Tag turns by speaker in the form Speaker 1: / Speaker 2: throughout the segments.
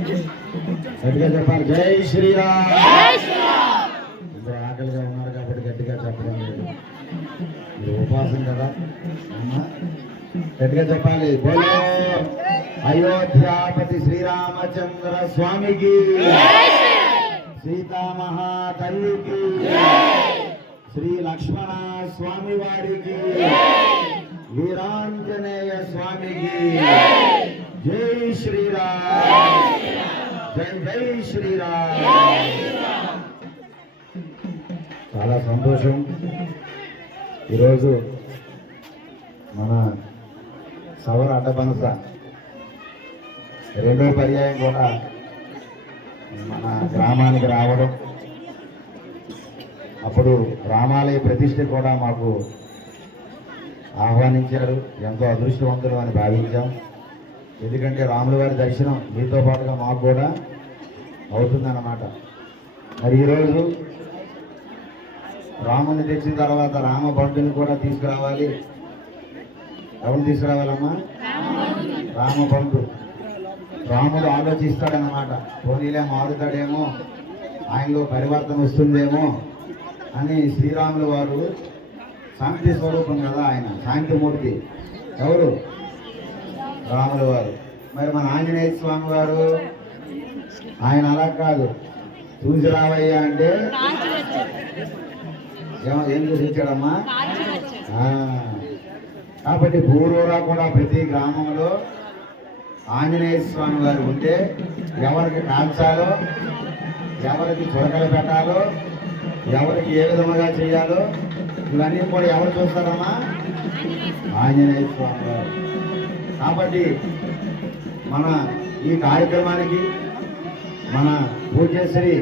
Speaker 1: గట్టిగా చెప్పాలి. జై శ్రీరామ్. ఇప్పుడు ఆకలిగా ఉన్నారు కాబట్టి గట్టిగా చెప్పడం లేదు. మీరు ఉపవాసం కదా? గట్టిగా చెప్పాలి. బోలో అయోధ్యాపతి శ్రీరామచంద్ర స్వామికి. సీతామహా తల్లికి శ్రీ లక్ష్మణ స్వామి వారికి వీరాంజనేయ స్వామికి. జై. శ్రీరామ్. జై జై శ్రీరామ్. చాలా సంతోషం. ఈరోజు మన సవర అడ్డపనస రెండో పర్యాయం కూడా మన గ్రామానికి రావడం. అప్పుడు రామాలయ ప్రతిష్ఠ కూడా మాకు ఆహ్వానించారు. ఎంతో అదృష్టవంతులు అని భావించాం. ఎందుకంటే రాముల గారి దర్శనం మీతో పాటుగా మాకు కూడా అవుతుందన్నమాట. మరి ఈరోజు రాముని తెచ్చిన తర్వాత రామ భక్తుని కూడా తీసుకురావాలి. ఎవరు తీసుకురావాలమ్మా? రామ బంటు రాముడు ఆలోచిస్తాడనమాట పోనీలే మారుతాడేమో ఆయనలో పరివర్తన వస్తుందేమో అని శ్రీరాములు వారు శాంతి స్వరూపం కదా ఆయన శాంతిమూర్తి. ఎవరు? రాముల వారు మరి మన ఆంజనేయ స్వామి వారు? ఆయన అలా కాదు. చూసి రావయ్యా అంటే ఏం చూసి ఇచ్చాడమ్మా కాబట్టి పూర్వరా కూడా ప్రతి గ్రామంలో ఆంజనేయ స్వామి వారు ఉంటే ఎవరికి కాల్చాలో ఎవరికి చురకలు పెట్టాలో ఎవరికి ఏ విధముగా చేయాలో ఇవన్నీ కూడా ఎవరు చూస్తారమ్మా? ఆంజనేయ స్వామి వారు. కాబట్టి మన ఈ కార్యక్రమానికి మన పూజ్యశ్రీ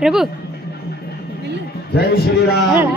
Speaker 2: ప్రభు.
Speaker 1: జై శ్రీరామ్.